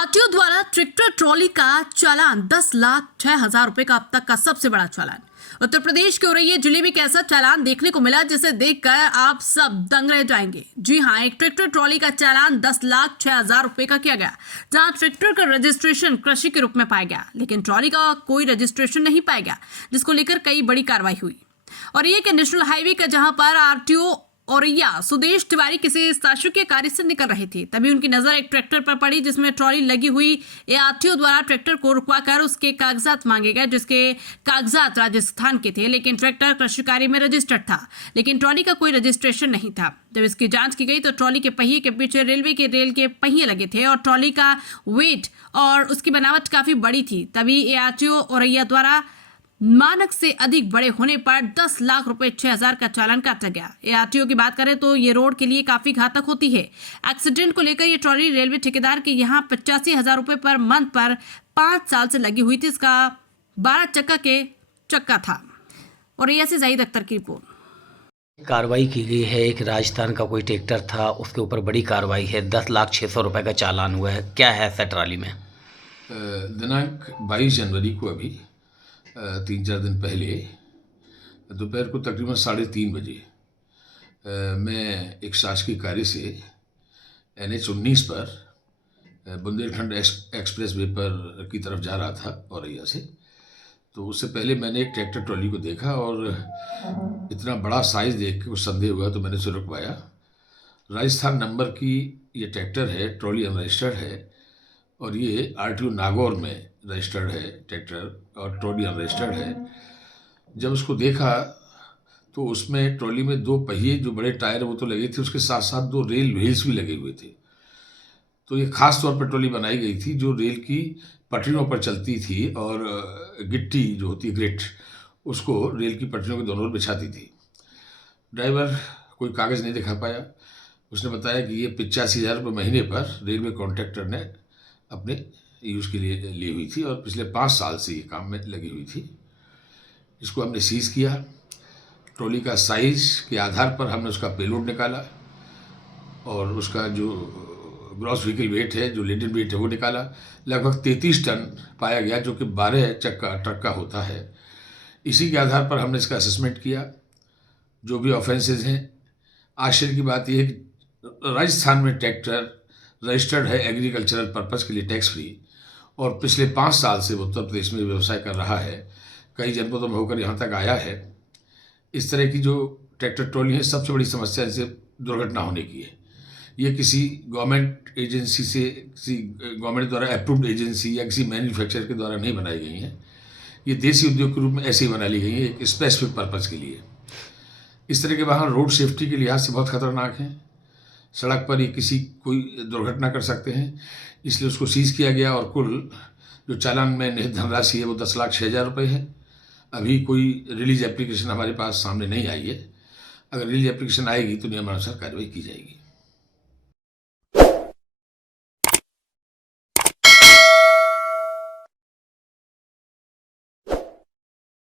RTO द्वारा tractor trolley का चालान 10,06,000 रुपए का अब तक का सबसे बड़ा चालान। उत्तर प्रदेश के औरैया जिले में एक ऐसा चालान देखने को मिला जिसे देखकर आप सब दंग रह जाएंगे। जी हां, एक ट्रैक्टर ट्रॉली का चालान 10,06,000 रुपए का किया गया, जहां ट्रैक्टर का रजिस्ट्रेशन कृषि के रूप में पाया गया, लेकिन ट्रॉली का कोई रजिस्ट्रेशन नहीं पाया गया, जिसको लेकर कई बड़ी कार्रवाई हुई। और ये एक नेशनल हाईवे का जहां पर आरटीओ औरैया सुदेश तिवारी किसी शासकीय कार्य से निकल रहे थे, तभी उनकी नजर एक ट्रैक्टर पर पड़ी जिसमें ट्रॉली लगी हुई। आरटीओ द्वारा ट्रैक्टर को रुकवाकर उसके कागजात मांगे गए, जिसके कागजात राजस्थान के थे, लेकिन ट्रैक्टर कृषि कार्य में रजिस्टर्ड था, लेकिन ट्रॉली का कोई रजिस्ट्रेशन नहीं था। जब इसकी जांच की गई तो ट्रॉली के पहिए के पीछे रेलवे के रेल के पहिए लगे थे और ट्रॉली का वेट और उसकी बनावट काफी बड़ी थी। तभी आरटीओ औरैया द्वारा मानक से अधिक बड़े होने पर 10,06,000 का चालान काटा गया। आरटीओ की बात करें तो ये रोड के लिए काफी घातक होती है। एक्सीडेंट को लेकर ये ट्रॉली रेलवे ठेकेदार के यहाँ 85,000 रुपए पर मंथ पर 5 साल से लगी हुई थी। इसका 12 चक्का था। और ऐसे जाहिद अख्तर की रिपोर्ट। कार्रवाई की गई है। एक राजस्थान का कोई ट्रैक्टर था, उसके ऊपर बड़ी कार्रवाई है। 10,06,000 रुपए का चालान हुआ है। क्या है ऐसा ट्रॉली में? दिनांक 22 जनवरी को अभी 3-4 दिन पहले दोपहर को तकरीबन 3:30 बजे मैं एक शासकीय कार्य से NH-19 पर बुंदेलखंड एक्सप्रेस वे पर की तरफ जा रहा था औरैया से। तो उससे पहले मैंने एक ट्रैक्टर ट्रॉली को देखा और इतना बड़ा साइज़ देख के कुछ संदेह हुआ, तो मैंने उसे रुकवाया। राजस्थान नंबर की ये ट्रैक्टर है, ट्रॉली अनरजिस्टर्ड है और ये आरटीओ नागौर में रजिस्टर्ड है ट्रैक्टर और ट्रॉली अनरजिस्टर्ड है। जब उसको देखा तो उसमें ट्रॉली में 2 पहिए जो बड़े टायर वो तो लगे थे, उसके साथ साथ 2 रेल व्हील्स भी लगे हुए थे। तो ये खास तौर पर ट्रॉली बनाई गई थी जो रेल की पटरियों पर चलती थी और गिट्टी जो होती है ग्रिट, उसको रेल की पटरियों के दोनों ओर बिछाती थी। ड्राइवर कोई कागज़ नहीं दिखा पाया। उसने बताया कि ये 85,000 रुपये महीने पर रेलवे कॉन्ट्रैक्टर ने अपने यूज़ के लिए ली हुई थी और पिछले 5 साल से ये काम में लगी हुई थी। इसको हमने सीज़ किया। ट्रॉली का साइज़ के आधार पर हमने उसका पेलोड निकाला और उसका जो ग्रॉस व्हीकल वेट है, जो लेडन वेट है, वो निकाला। लगभग 33 टन पाया गया, जो कि 12 चक्का ट्रक का होता है। इसी के आधार पर हमने इसका असेसमेंट किया। जो भी ऑफेंसेज हैं, आश्चर्य की बात यह है कि राजस्थान में ट्रैक्टर रजिस्टर्ड है एग्रीकल्चरल पर्पज़ के लिए टैक्स फ्री, और पिछले 5 साल से वो उत्तर प्रदेश में व्यवसाय कर रहा है। कई जनपदों में होकर यहाँ तक आया है। इस तरह की जो ट्रैक्टर ट्रॉली है, सबसे बड़ी समस्या इनसे दुर्घटना होने की है। ये किसी गवर्नमेंट एजेंसी से, किसी गवर्नमेंट द्वारा अप्रूव्ड एजेंसी या किसी मैन्युफैक्चरर के द्वारा नहीं बनाई गई हैं। ये देसी उद्योग के रूप में ऐसे ही बना ली गई है, एक स्पेसिफिक पर्पज़ के लिए। इस तरह के वाहन रोड सेफ्टी के लिहाज से बहुत खतरनाक हैं। सड़क पर ये कोई दुर्घटना कर सकते हैं, इसलिए उसको सीज़ किया गया और कुल जो चालान में निहित धनराशि है वो 10,06,000 रुपये है। अभी कोई रिलीज एप्लीकेशन हमारे पास सामने नहीं आई है। अगर रिलीज एप्लीकेशन आएगी तो नियमानुसार कार्रवाई की जाएगी।